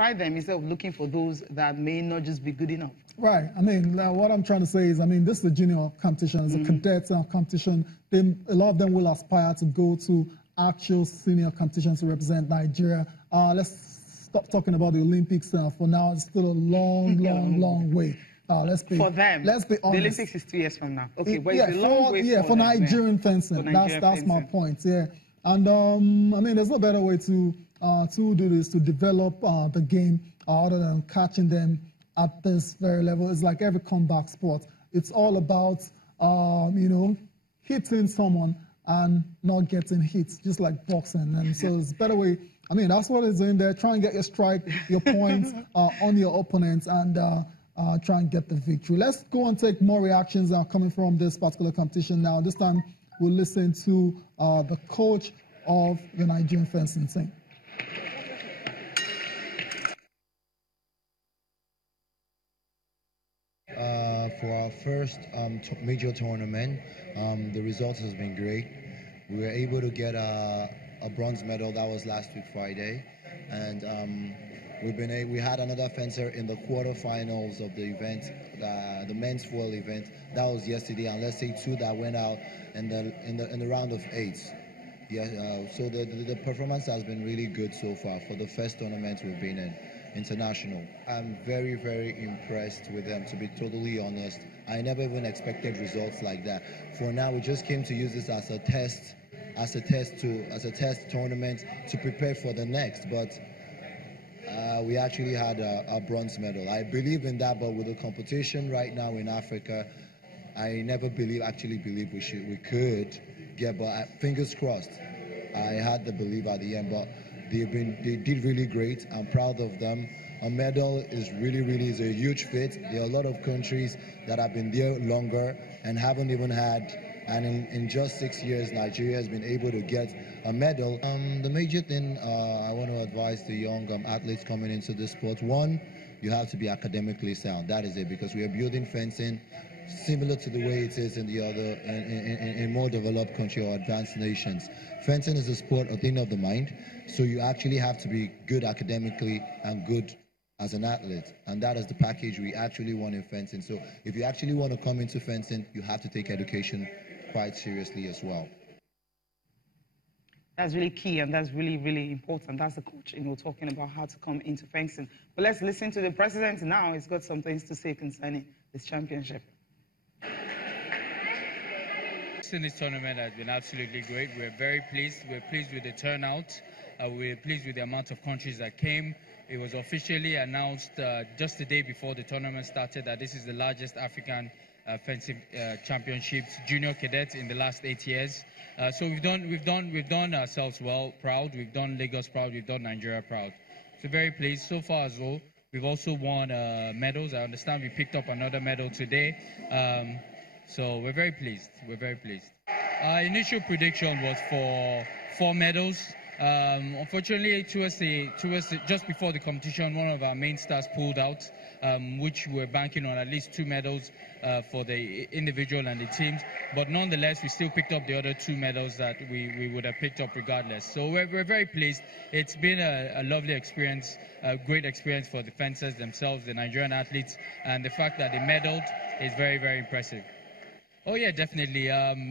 try them instead of looking for those that may not just be good enough. Right. I mean, what I'm trying to say is, I mean, this is a junior competition, it's a cadet competition. A lot of them will aspire to go to actual senior competitions to represent Nigeria. Let's stop talking about the Olympics for now. It's still a long way. For them, let's be honest. The Olympics is 2 years from now. Okay, but it's a long way for Nigerian fencing. That's my point. Yeah, and I mean, there's no better way to do this, to develop the game other than catching them at this very level. It's like every combat sport. It's all about you know, hitting someone and not getting hit, just like boxing. And so it's a better way. I mean, that's what it's in there. Try and get your strike, your points on your opponents, and try and get the victory. Let's go and take more reactions coming from this particular competition now. This time, we'll listen to the coach of the Nigerian fencing team. For our first major tournament, the results has been great. We were able to get a bronze medal. That was last week Friday, and we had another fencer in the quarterfinals of the event, the men's foil event. That was yesterday, and let's say 2 that went out in the round of 8. Yeah, so the performance has been really good so far for the first tournament we've been in, international. I'm very, very impressed with them, to be totally honest. I never even expected results like that. For now, we just came to use this as a test tournament to prepare for the next, but we actually had a bronze medal. I believe in that, but with the competition right now in Africa, I never actually believed we could get, but fingers crossed. I had the belief at the end, but they did really great. I'm proud of them. A medal is is a huge feat. There are a lot of countries that have been there longer and haven't even had, and in just 6 years, Nigeria has been able to get a medal. The major thing I want to advise the young athletes coming into this sport: one, you have to be academically sound. That is it, because we are building fencing similar to the way it is in the other, in more developed countries or advanced nations. Fencing is a sport, a thing of the mind, so you actually have to be good academically and good as an athlete, and that is the package we actually want in fencing. So if you actually want to come into fencing, you have to take education quite seriously as well. That's really key, and that's really, really important. That's the coach, you know, talking about how to come into fencing. But let's listen to the president now. He's got some things to say concerning this championship. This tournament has been absolutely great. We're very pleased. We're pleased with the turnout. We're pleased with the amount of countries that came. It was officially announced just the day before the tournament started that this is the largest African fencing championships junior cadets in the last 8 years. So we've done ourselves proud. We've done Lagos proud. We've done Nigeria proud. So very pleased. So far as well, we've also won medals. I understand we picked up another medal today. So we're very pleased. We're very pleased. Our initial prediction was for 4 medals. Unfortunately, just before the competition, one of our main stars pulled out, which we're banking on at least 2 medals for the individual and the teams. But nonetheless, we still picked up the other 2 medals that we would have picked up regardless. So we're very pleased. It's been a lovely experience, a great experience for the fencers themselves, the Nigerian athletes, and the fact that they medaled is very, very impressive. Oh yeah, definitely.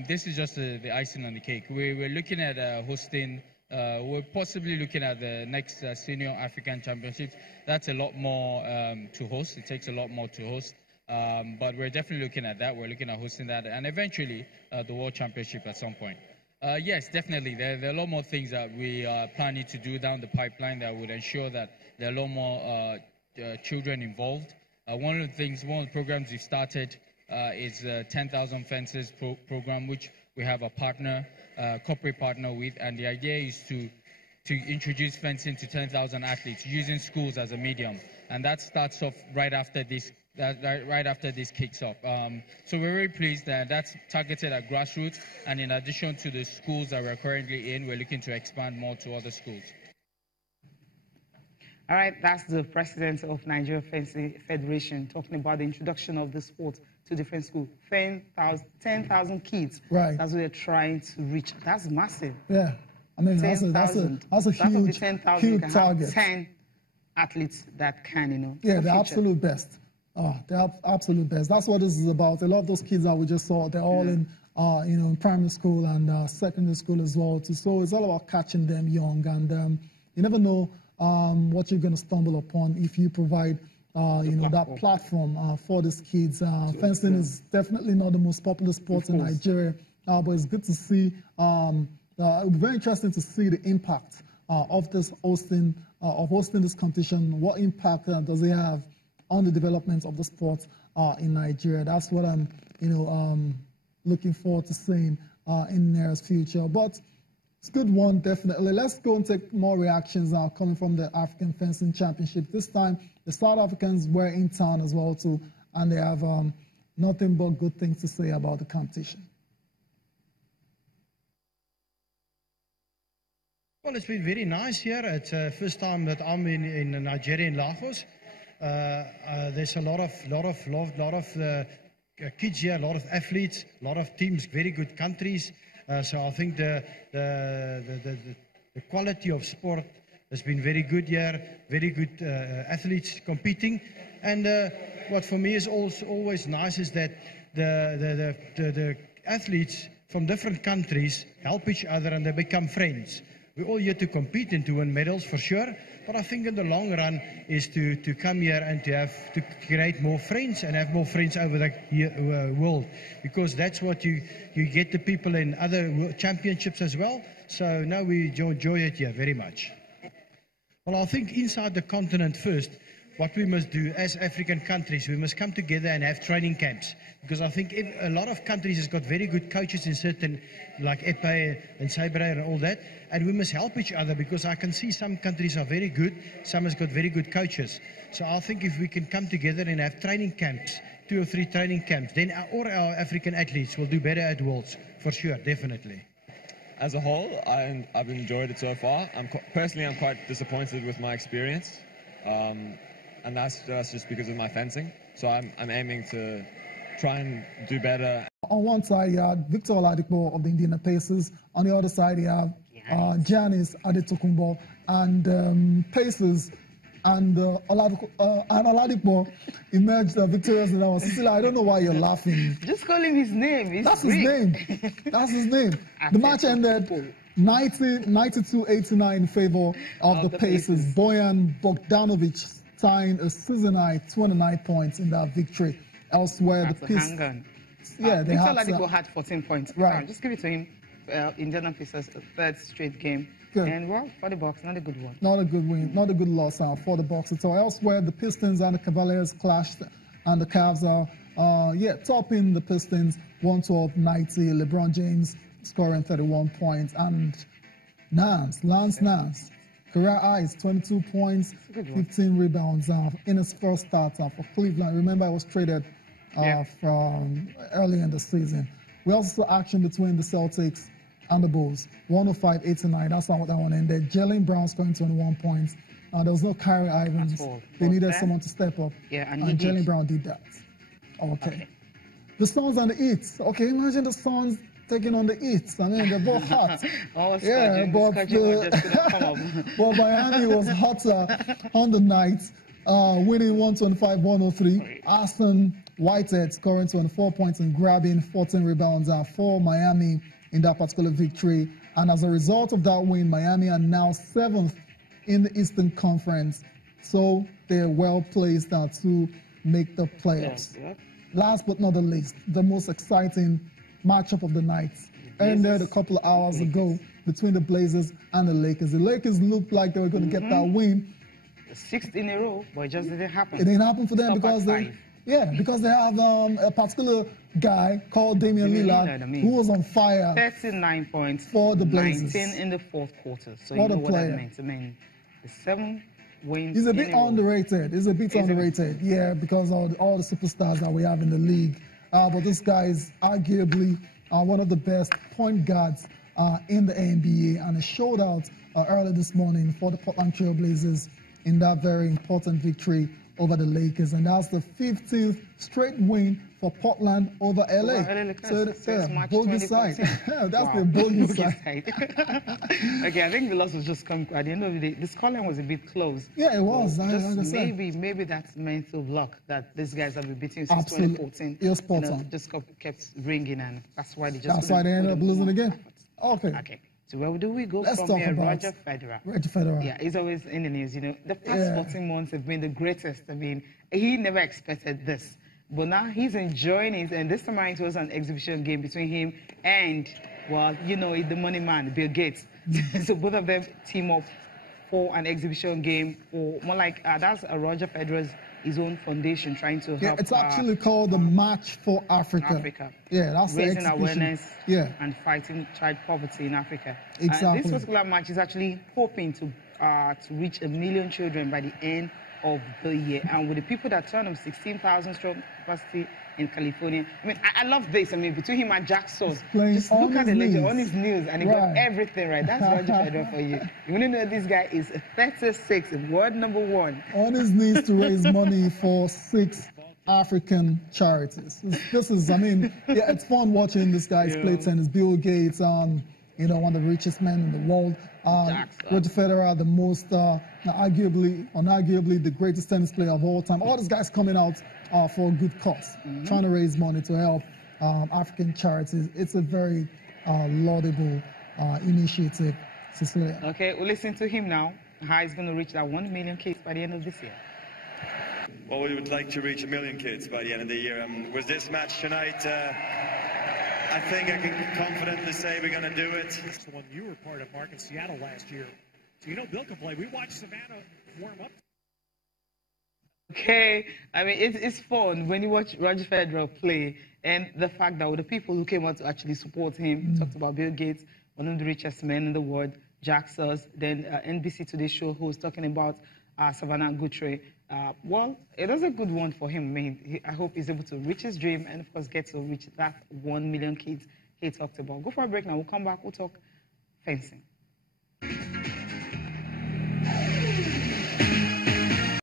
This is just the icing on the cake. We're looking at hosting. We're possibly looking at the next Senior African Championships. That's a lot more to host. It takes a lot more to host. But we're definitely looking at that. We're looking at hosting that, and eventually the World Championship at some point. Yes, definitely. There are a lot more things that we are planning to do down the pipeline that would ensure that there are a lot more children involved. One of the programs we've started is the 10,000 Fences program, which we have a partner, corporate partner with, and the idea is to introduce fencing to 10,000 athletes using schools as a medium, and that starts off right after this kicks off. So we're very pleased that that's targeted at grassroots, and in addition to the schools that we're currently in, we're looking to expand more to other schools. All right, that's the president of Nigeria Fencing Federation talking about the introduction of the sport to different schools. 10,000 kids. Right. That's what they're trying to reach. That's massive. Yeah. I mean, that's a huge target. 10 athletes that can, Yeah, the absolute best. The absolute best. That's what this is about. A lot of those kids that we just saw, they're all in, in primary school and secondary school as well. So it's all about catching them young, and you never know what you're going to stumble upon if you provide, that platform for these kids. Fencing is definitely not the most popular sport in Nigeria, but it's good to see. Very interesting to see the impact of this hosting this competition. What impact does it have on the development of the sport in Nigeria? That's what I'm, looking forward to seeing in the nearest future. But it's a good one, definitely. Let's go and take more reactions now coming from the African Fencing Championship. This time, the South Africans were in town as well too, and they have nothing but good things to say about the competition. Well, it's been very nice here. It's the first time that I'm in Nigeria, in Lagos. There's a lot of kids here, a lot of athletes, a lot of teams, very good countries. So I think the quality of sport has been very good here. Very good athletes competing, and what for me is also always nice is that the athletes from different countries help each other and they become friends. We're all here to compete and to win medals for sure, but I think in the long run is to come here and to create more friends and have more friends over the world, because that's what you get the people in other championships as well. So now we enjoy it here very much. Well, I think inside the continent first, what we must do as African countries, we must come together and have training camps, because I think a lot of countries has got very good coaches in certain, like Ep and Cyber and all that, and we must help each other, because I can see some countries are very good, some has got very good coaches. So I think if we can come together and have training camps, 2 or 3 training camps, then our African athletes will do better at Worlds, for sure, definitely. As a whole, I've enjoyed it so far. Personally, I'm quite disappointed with my experience. And that's just because of my fencing. So I'm aiming to try and do better. On one side, you have Victor Oladipo of the Indiana Pacers. On the other side, you have Giannis Adetokunbo and Pacers. And Oladipo emerged victorious in our Cecilia. I don't know why you're laughing. Just call him his name. That's his name. That's his name. The match ended 92-89 in favor of the Pacers. Bojan Bogdanovic tying a season high 29 points in that victory. Elsewhere, the Pacers. Yeah, Victor Oladipo had 14 points. Right. Just give it to him. Indiana Pacers, 3rd straight game. Good. And well, for the Bucks, not a good one. Not a good win, not a good loss for the Bucks at all. Elsewhere, the Pistons and the Cavaliers clashed, and the Cavs are, topping the Pistons 112-90. LeBron James scoring 31 points, and Lance Nance, career highs, 22 points, 15 rebounds in his first start for Cleveland. Remember, I was traded from early in the season. We also saw action between the Celtics and the Bulls, 105-89. That's how that one ended. Jaylen Brown scoring 21 points. There was no Kyrie Irving. They needed someone to step up, and Jaylen Brown did that. Okay. The Suns and the Heat. Okay, imagine the Suns taking on the Heat. I mean, they're both hot. But Miami was hotter on the night, winning 125-103. Aston Whitehead scoring 24 points and grabbing 14 rebounds for Miami in that particular victory. And as a result of that win, Miami are now 7th in the Eastern Conference. So they're well placed to make the playoffs. Last but not the least, the most exciting matchup of the night ended a couple of hours ago between the Blazers and the Lakers. The Lakers looked like they were going to get that win. The 6th in a row, but it just didn't happen. It didn't happen for them because they have a particular guy called Damian Lillard who was on fire. 39 points for the Blazers. 19 in the 4th quarter. So you know what that meant. I mean, the 7 wins. He's a bit underrated. He's a bit underrated. Yeah, because of all the superstars that we have in the league. But this guy is arguably one of the best point guards in the NBA, and he showed out early this morning for the Portland Trail Blazers in that very important victory over the Lakers, and that's the 15th straight win for Portland over LA. So that's bogey side. That's the bogey side. Okay, I think the loss was just come at the end of the day. The scoreline was a bit close. Yeah, it was. Maybe that's mental luck that these guys have been beating since 2014. You're spot on. Just kept ringing, and that's why they ended up losing again. Okay. So where do we go Let's from talk here? about Roger Federer. Roger Federer. Yeah, he's always in the news. The past 14 months have been the greatest. I mean, he never expected this. But now he's enjoying it, and this time around it was an exhibition game between him and, well, the money man, Bill Gates. So both of them team up for an exhibition game, or more like that's Roger Federer's his own foundation trying to help. Yeah, it's actually called the March for Africa. Yeah, that's raising the awareness and fighting child poverty in Africa. Exactly. This particular match is actually hoping to reach 1 million children by the end of the year. And with the people that turn up 16,000 strong capacity in California. I mean, I love this. I mean, between him and Jack Source, just look at the legend on his knees, and he got everything right. That's Roger Federer for you. You want to know this guy is 36, world #1. On his knees to raise money for 6 African charities. This is, I mean, yeah, it's fun watching this guy play tennis. Bill Gates, one of the richest men in the world. Roger Federer, the most, unarguably the greatest tennis player of all time. All these guys coming out for a good cause, trying to raise money to help African charities. It's a very laudable initiative, Cecilia. Okay, we'll listen to him now, how he's going to reach that 1 million kids by the end of this year. Well, we would like to reach 1 million kids by the end of the year. With this match tonight, I think I can confidently say we're going to do it. It's the one you were part of, Mark, in Seattle last year. So Bill can play. We watched Savannah warm up. Okay, I mean, it's fun when you watch Roger Federer play, and the fact that the people who came out to actually support him, talked about Bill Gates, one of the richest men in the world, Jack Source, then NBC Today show who was talking about Savannah Guthrie. Well, it was a good one for him. I mean, I hope he's able to reach his dream and, of course, get to reach that 1 million kids he talked about. Go for a break now. We'll come back. We'll talk fencing.